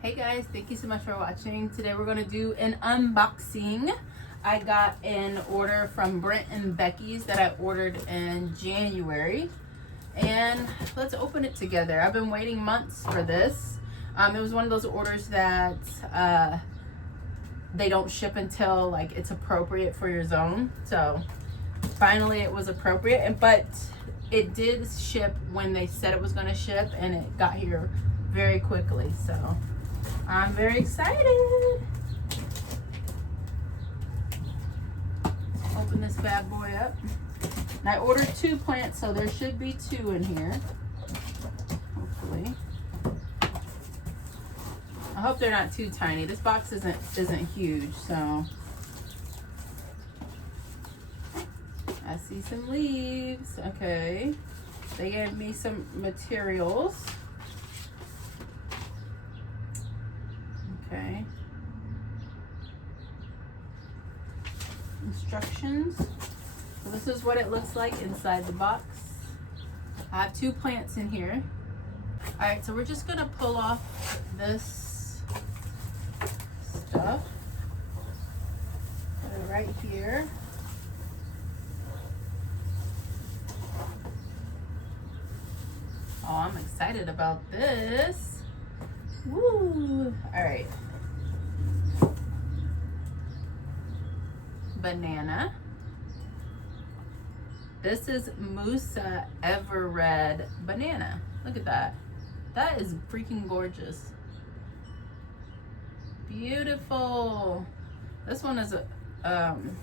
Hey guys, thank you so much for watching. Today we're going to do an unboxing. I got an order from Brent and Beckys that I ordered in January, and let's open it together. I've been waiting months for this. It was one of those orders that they don't ship until like it's appropriate for your zone. So finally it was appropriate, but it did ship when they said it was going to ship, and it got here very quickly. So I'm very excited. Open this bad boy up. And I ordered 2 plants, so there should be 2 in here. Hopefully. I hope they're not too tiny. This box isn't huge, so I see some leaves. Okay. They gave me some materials. Okay. Instructions. So this is what it looks like inside the box. I have 2 plants in here. Alright, so we're just going to pull off this stuff. Put it right here. Oh, I'm excited about this. Woo! Alright. Banana. This is Musa Red banana. Look at that. That is freaking gorgeous. Beautiful. This one is kind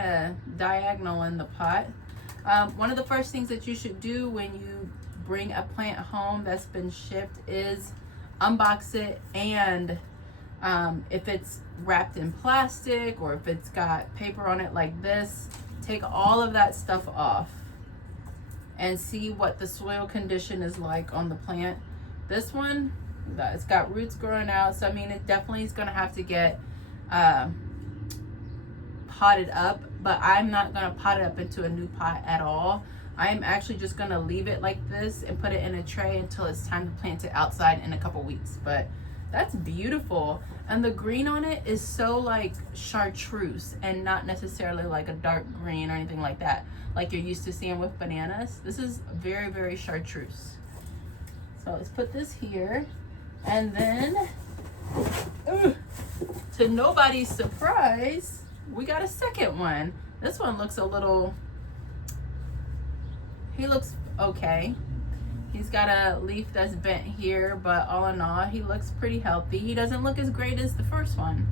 of diagonal in the pot. One of the first things that you should do when you bring a plant home that's been shipped is unbox it, and if it's wrapped in plastic or if it's got paper on it like this, take all of that stuff off and see what the soil condition is like on the plant. This one, it's got roots growing out, so I mean it definitely is going to have to get potted up, but I'm not going to pot it up into a new pot at all. I'm actually just going to leave it like this and put it in a tray until it's time to plant it outside in a couple weeks. But that's beautiful, and the green on it is so like chartreuse and not necessarily like a dark green or anything like that like you're used to seeing with bananas. This is very, very chartreuse. So let's put this here, and then to nobody's surprise, we got a second one. This one looks a little, he looks okay. He's got a leaf that's bent here, but all in all, he looks pretty healthy. He doesn't look as great as the first one,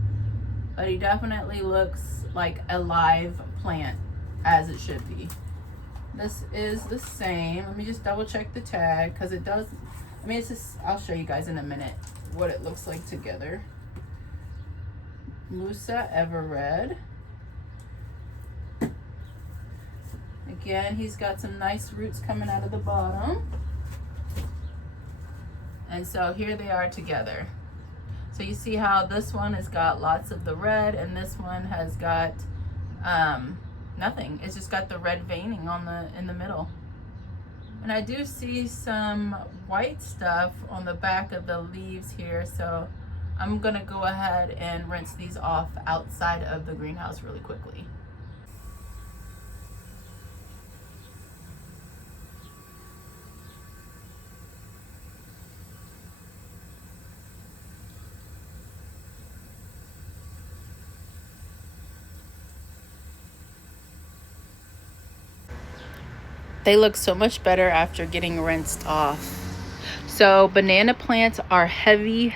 but he definitely looks like a live plant, as it should be. This is the same. Let me just double check the tag, because it does, I mean, it's just, I'll show you guys in a minute what it looks like together. Musa Red. Again, he's got some nice roots coming out of the bottom. And so here they are together. So you see how this one has got lots of the red, and this one has got nothing. It's just got the red veining on in the middle. And I do see some white stuff on the back of the leaves here, so I'm gonna go ahead and rinse these off outside of the greenhouse really quickly. They look so much better after getting rinsed off. So banana plants are heavy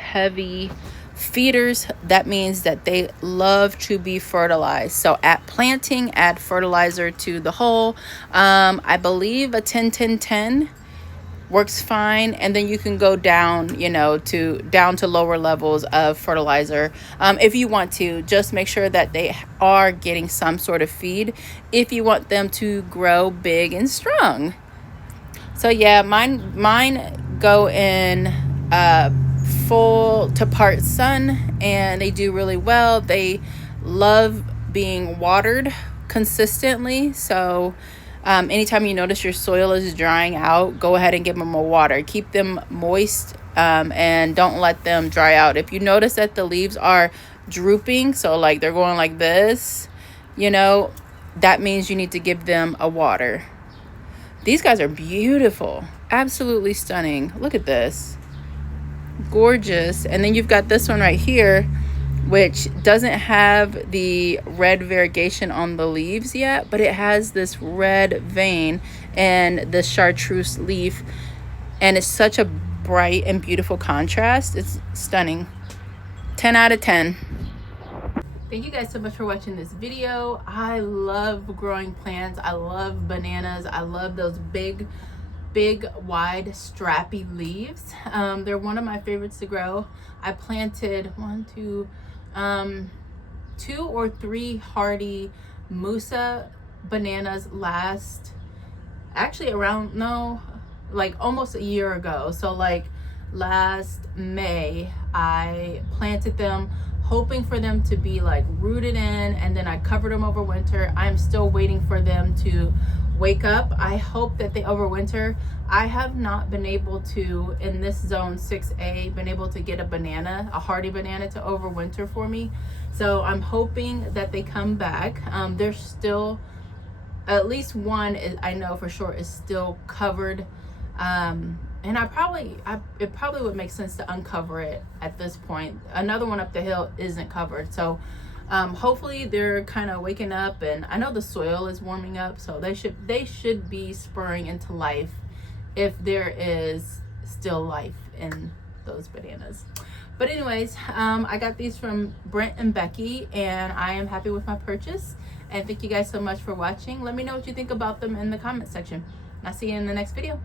feeders. That means that they love to be fertilized. So at planting, add fertilizer to the hole. I believe a 10-10-10 works fine, and then you can go down, you know, down to lower levels of fertilizer if you want to. Just make sure that they are getting some sort of feed if you want them to grow big and strong. So yeah, mine go in full to part sun, and they do really well. They love being watered consistently, so anytime you notice your soil is drying out, go ahead and give them more water. Keep them moist and don't let them dry out. If you notice that the leaves are drooping, so like they're going like this, you know, that means you need to give them a water. These guys are beautiful, absolutely stunning. Look at this, gorgeous. And then you've got this one right here, which doesn't have the red variegation on the leaves yet, but it has this red vein and the chartreuse leaf, and it's such a bright and beautiful contrast. It's stunning. 10 out of 10. Thank you guys so much for watching this video. I love growing plants. I love bananas. I love those big wide strappy leaves. They're one of my favorites to grow. I planted 2 or 3 hardy Musa bananas like almost a year ago. So like last May I planted them, hoping for them to be like rooted in, and then I covered them over winter. I'm still waiting for them to wake up. I hope that they overwinter. I have not been able to, in this zone 6A, been able to get a hardy banana to overwinter for me. So I'm hoping that they come back. There's still at least one I know for sure is still covered. And it probably would make sense to uncover it at this point. Another one up the hill isn't covered. So hopefully they're kind of waking up, and I know the soil is warming up, so they should be spurring into life if there is still life in those bananas. But anyways, I got these from Brent and Becky, and I am happy with my purchase. And thank you guys so much for watching. Let me know what you think about them in the comment section. I'll see you in the next video.